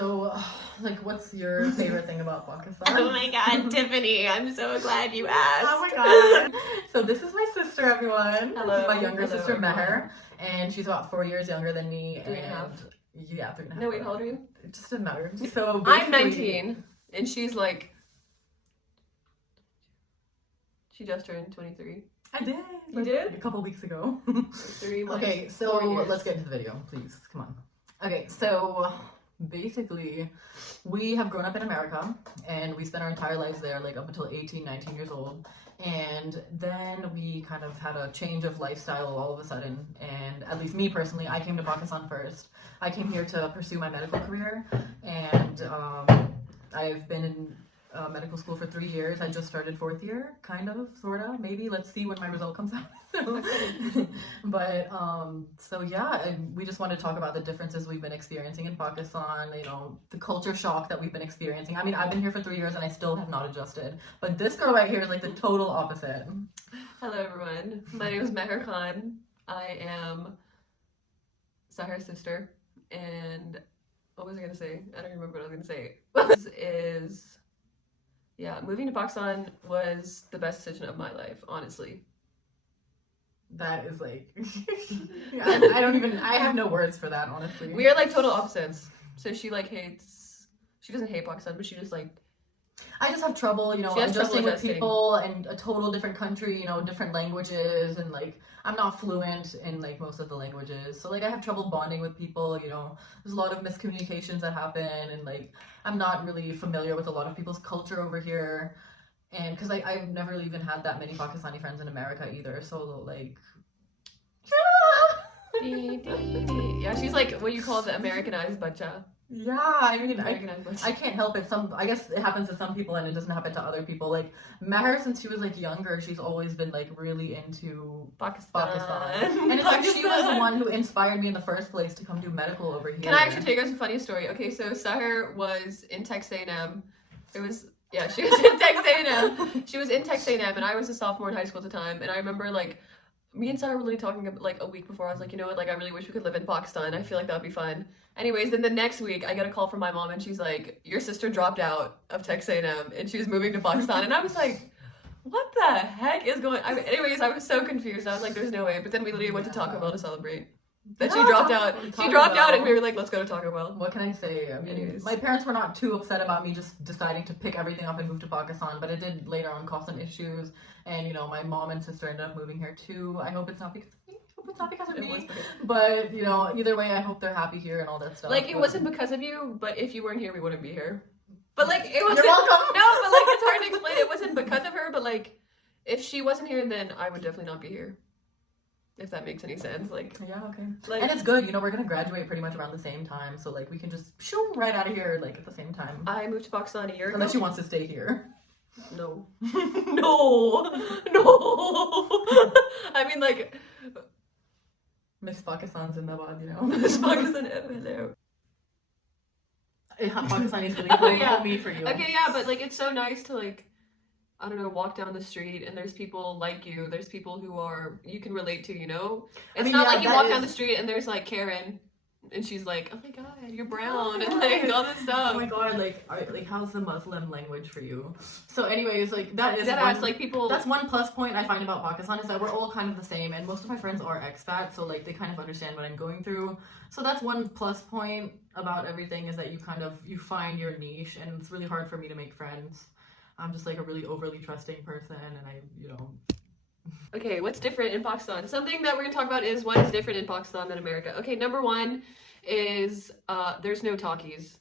So, like, what's your favorite thing about Pakistan? Oh my god, Tiffany, I'm so glad you asked. Oh my god. So this is my sister, everyone. Hello. This is my younger sister, everyone. Mehr, and she's about 4 years younger than me. 3.5. Yeah, 3.5. No, wait, how old are you? It just didn't matter. So I'm 19, and she's like, she just turned 23. I did. You did? A couple weeks ago. 3 months. Okay, so 4 years. let's get into the video, please. Come on. Okay, so basically, we have grown up in America, and we spent our entire lives there, like up until 18, 19 years old. And then we kind of had a change of lifestyle all of a sudden. And at least me personally, I came to Pakistan first. I came here to pursue my medical career, and I've been in medical school for 3 years. I just started 4th year, kind of, sort of, maybe. Let's see when my result comes out. But so yeah, and we just want to talk about the differences we've been experiencing in Pakistan, you know, the culture shock that we've been experiencing. I mean, I've been here for 3 years and I still have not adjusted, but this girl right here is like the total opposite. Hello everyone, my name is Mehr Khan. I am Sahir's sister, and what was I gonna say? I don't remember what I was gonna say. Yeah, moving to Pakistan was the best decision of my life, honestly. That is like, yeah, I have no words for that, honestly. We are like total opposites. So she doesn't hate Pakistan, but she just like, I just have trouble, you know, She has trouble adjusting with adjusting. people and a total different country, you know, different languages, and like I'm not fluent in like most of the languages, so like I have trouble bonding with people, you know. There's a lot of miscommunications that happen, and like I'm not really familiar with a lot of people's culture over here, and because I've never really even had that many Pakistani friends in America either, so like yeah, she's like what you call the Americanized bacha. yeah, I mean, Americanized bacha. I can't help it. I guess it happens to some people and it doesn't happen to other people. Like Mehr, since she was like younger, she's always been like really into Pakistan. And it's like she was the one who inspired me in the first place to come do medical over here. Can I actually tell you guys a funny story? Okay, so Sahir was in Texas A&M. She was in Texas A&M. She was in Texas A&M, and I was a sophomore in high school at the time. And I remember like me and Sahir were really talking like a week before. I was like, you know what? Like I really wish we could live in Pakistan. I feel like that would be fun. Anyways, then the next week I get a call from my mom, and she's like, your sister dropped out of Texas A&M and she was moving to Pakistan. And I was like, what the heck is going on? Anyways, I was so confused. I was like, there's no way. But then we literally went to Taco Bell to celebrate that she dropped out. She dropped out, and we were like, let's go to Taco Bell. What can I say? I mean, Anyways. my parents were not too upset about me just deciding to pick everything up and move to Pakistan, but it did later on cause some issues. And you know, my mom and sister ended up moving here too. I hope it's not because of me. I hope it's not because of me. But you know, either way, I hope they're happy here and all that stuff. Like it wasn't because of you, but if you weren't here, we wouldn't be here. But like it wasn't. You're welcome. No, but like it's hard to explain. It wasn't because of her, but like if she wasn't here, then I would definitely not be here. If that makes any sense, like yeah, okay. like And it's good, you know, we're gonna graduate pretty much around the same time, so like we can just shoot right out of here like at the same time. I moved to Pakistan a year ago. Unless she wants to stay here. No. No. I mean like Miss Pakistan's in the bad, you know. Miss Pakistan. Hello. Pakistan is really Yeah. me for you. Okay, yeah, but like it's so nice to like I don't know, walk down the street and there's people like you. There's people who are you can relate to, you know? It's not like you walk down the street and there's like Karen and she's like, oh my god, you're brown and like all this stuff. Oh my god, like how's the Muslim language for you? So anyways, like that is like people that's one plus point I find about Pakistan is that we're all kind of the same, and most of my friends are expats, so like they kind of understand what I'm going through. So that's one plus point about everything is that you find your niche, and it's really hard for me to make friends. I'm just like a really overly trusting person, and I, you know. Okay, what's different in Pakistan? Something that we're gonna talk about is what is different in Pakistan than America. Okay, number one is there's no talkies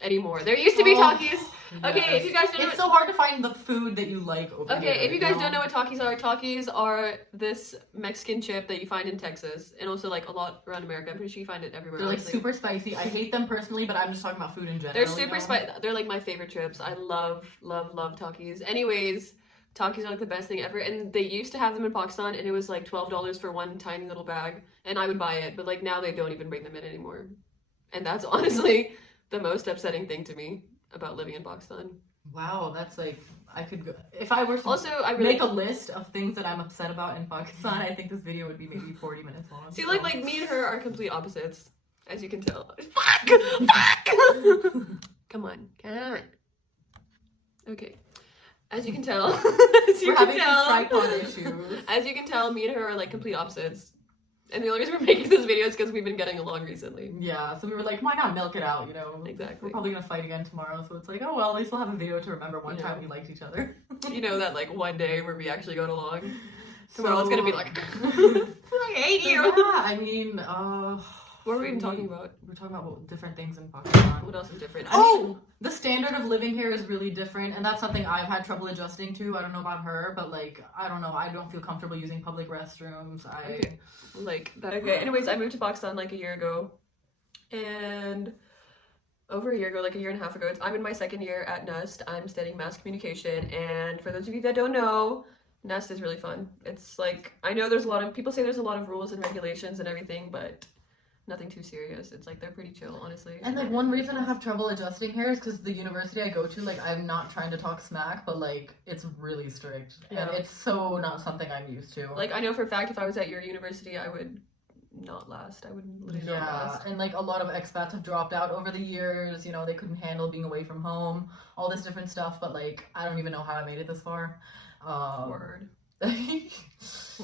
anymore. There used to be talkies. Okay, Yes. if you guys don't know it's so hard to find the food that you like over here. if you guys don't know what talkies are this Mexican chip that you find in Texas and also like a lot around America. I'm pretty sure you find it everywhere. They're like honestly. super spicy. I hate them personally, but I'm just talking about food in general. They're super spicy. They're like my favorite chips. I love Takis. Anyways, Takis are like the best thing ever. And they used to have them in Pakistan, and it was like $12 for one tiny little bag, and I would buy it. But like now they don't even bring them in anymore, and that's honestly the most upsetting thing to me about living in Pakistan. Wow, that's like I could go if I were to Also, I really make a list of things that I'm upset about in Pakistan. I think this video would be maybe 40 minutes long. see like me and her are complete opposites. As you can tell. Fuck! Come on. Okay. As you can tell. We're having some tripod issues. As you can tell, me and her are like complete opposites. And the only reason we're making this video is because we've been getting along recently. Yeah, so we were like, why not milk it out, you know? Exactly. We're probably gonna fight again tomorrow, so it's like, oh well, at least we'll have a video to remember one time we liked each other. You know, that like one day where we actually got along. Tomorrow it's gonna be like, I hate you. Yeah, I mean, what were we even talking about? We're talking about different things in Pakistan. What else is different? The standard of living here is really different, and that's something I've had trouble adjusting to. I don't know about her, but like, I don't know. I don't feel comfortable using public restrooms. Like that. Okay. Anyways, I moved to Pakistan like a year ago, and over a year ago, like a year and a half ago. I'm in my second year at NUST. I'm studying mass communication, and for those of you that don't know, NUST is really fun. It's like, I know there's a lot of people say there's a lot of rules and regulations and everything, but nothing too serious. It's like they're pretty chill, honestly. And like one reason I have trouble adjusting here is because the university I go to, like, I'm not trying to talk smack, but like it's really strict, and it's so not something I'm used to. Like, I know for a fact if I was at your university, I would not last. I would literally not last. And like a lot of expats have dropped out over the years. You know, they couldn't handle being away from home, all this different stuff. But like, I don't even know how I made it this far. Word.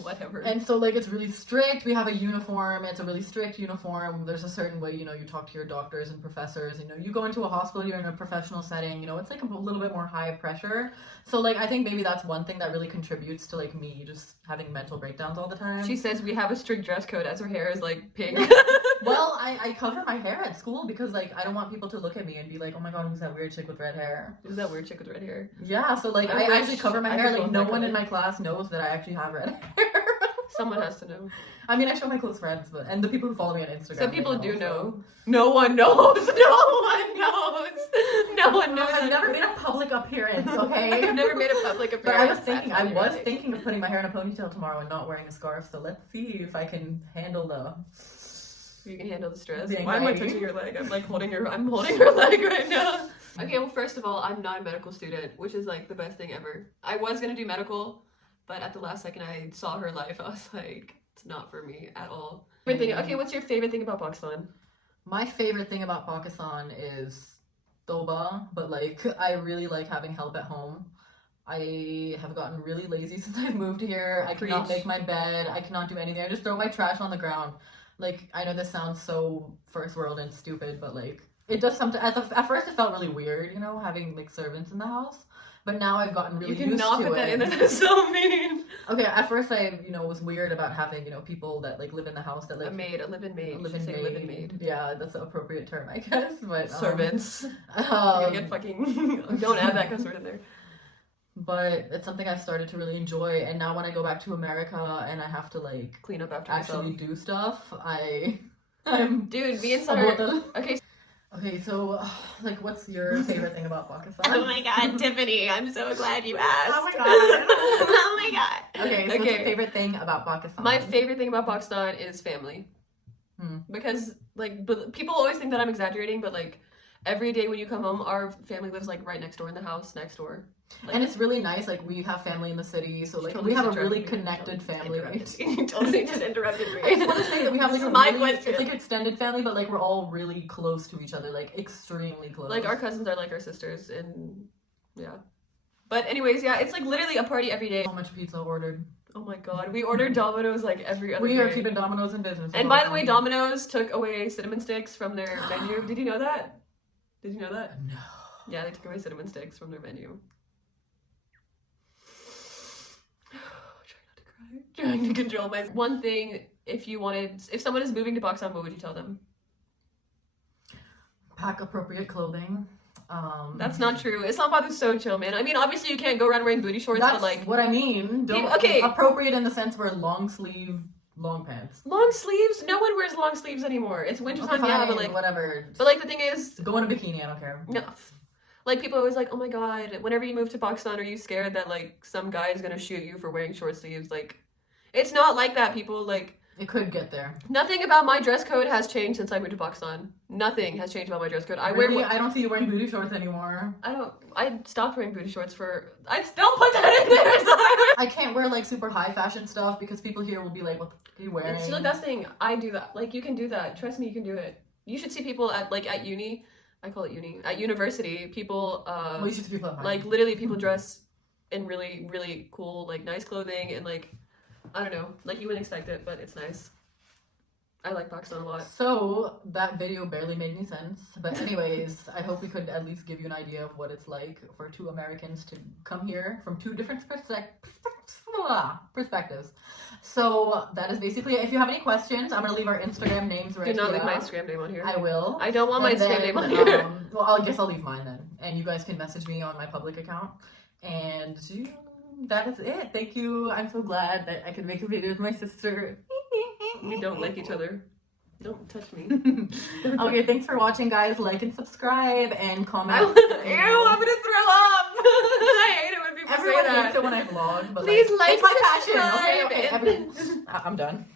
Whatever. And so like it's really strict. We have a uniform. It's a really strict uniform. There's a certain way, you know, you talk to your doctors and professors. You know, you go into a hospital, you're in a professional setting. You know, it's like a little bit more high pressure. So like I think maybe that's one thing that really contributes to like me just having mental breakdowns all the time. She says we have a strict dress code as her hair is like pink. Well, I cover my hair at school because like I don't want people to look at me and be like, oh my god, who's that weird chick with red hair? Who's that weird chick with red hair? Yeah, so like I actually cover my hair. Like no one in my class knows that I actually have red hair. Someone has to know. I mean, I show my close friends, and the people who follow me on Instagram. Some people do know. No one knows. No one knows. No one knows. I've never made a public appearance, okay? I've never made a public appearance. But I was thinking of putting my hair in a ponytail tomorrow and not wearing a scarf. So let's see if I can handle the. You can handle the stress. The Why am I touching your leg? I'm holding her leg right now. Okay, well, first of all, I'm not a medical student, which is like the best thing ever. I was gonna do medical, but at the last second I saw her life. I was like, it's not for me at all. Okay, what's your favorite thing about Pakistan? My favorite thing about Pakistan is Toba, but like I really like having help at home. I have gotten really lazy since I've moved here. I cannot make my bed. I cannot do anything. I just throw my trash on the ground. Like, I know this sounds so first world and stupid, but like it does sometimes. At first, it felt really weird, you know, having like servants in the house. But now I've gotten really used to it. You cannot put that in there. That's so mean. Okay, at first I, was weird about having, people that like live in the house that live. A live-in maid. Yeah, that's the appropriate term, I guess. But servants. You're gonna get fucking. Don't add that cuss word in there. But it's something I've started to really enjoy, and now when I go back to America and I have to like clean up after actually myself. Do stuff, Dude, me and Sarah. Okay, so like, what's your favorite thing about Pakistan? Oh my god, Tiffany, I'm so glad you asked. Oh my god. Oh my god. Okay, so what's your favorite thing about Pakistan? My favorite thing about Pakistan is family. Because like, people always think that I'm exaggerating, but like every day when you come home, our family lives like right next door in the house next door. Like, and it's really nice, like we have family in the city, so like we have a really connected family. You totally just interrupted me. I just want to say that we have like it's like extended family, but like we're all really close to each other, like extremely close. Like our cousins are like our sisters, and yeah. But anyways, yeah, it's like literally a party every day. How much pizza ordered? Oh my god, we ordered Domino's like every other day. We are keeping Domino's in business. And by the way, Domino's took away cinnamon sticks from their menu. Did you know that? Did you know that? No. Yeah, they took away cinnamon sticks from their menu. Trying to control my one thing. If someone is moving to Pakistan, what would you tell them? Pack appropriate clothing. That's not true. Islamabad is so chill, man. I mean, obviously you can't go around wearing booty shorts, but like what I mean. Appropriate in the sense where long sleeve, long pants. Long sleeves? No one wears long sleeves anymore. It's wintertime, yeah, but like whatever. But like the thing is, go in a bikini. I don't care. No. Like, people are always like, oh my god, whenever you move to Pakistan, are you scared that, like, some guy is gonna shoot you for wearing short sleeves? Like, it's not like that, people. Like, it could get there. Nothing about my dress code has changed since I moved to Pakistan. Nothing has changed about my dress code. I don't see you wearing booty shorts anymore. I stopped wearing booty shorts don't put that in there, sorry. I can't wear, like, super high fashion stuff because people here will be like, what the fuck are you wearing? It's disgusting. I do that. Like, you can do that. Trust me, you can do it. you should see people at uni. I call it uni. At university, people Well, you should see people at mine. like literally people dress in really, really cool, like nice clothing and like I don't know, like you wouldn't expect it, but it's nice. I like Pakistan a lot. So that video barely made any sense, but anyways, I hope we could at least give you an idea of what it's like for two Americans to come here from two different perspectives. So that is basically it. If you have any questions, I'm gonna leave our Instagram names right here. Do not leave my Instagram name on here. I will. I don't want my And Instagram then, name on here. well, I guess I'll leave mine then, and you guys can message me on my public account. And that is it. Thank you. I'm so glad that I could make a video with my sister. We don't like each other. Don't touch me. Okay, thanks for watching, guys. Like and subscribe and comment. Ew, I'm gonna throw up. I hate it when people Everyone say that. hates it when I vlog, but Please like, it's my passion. subscribe, Okay, and- I'm done.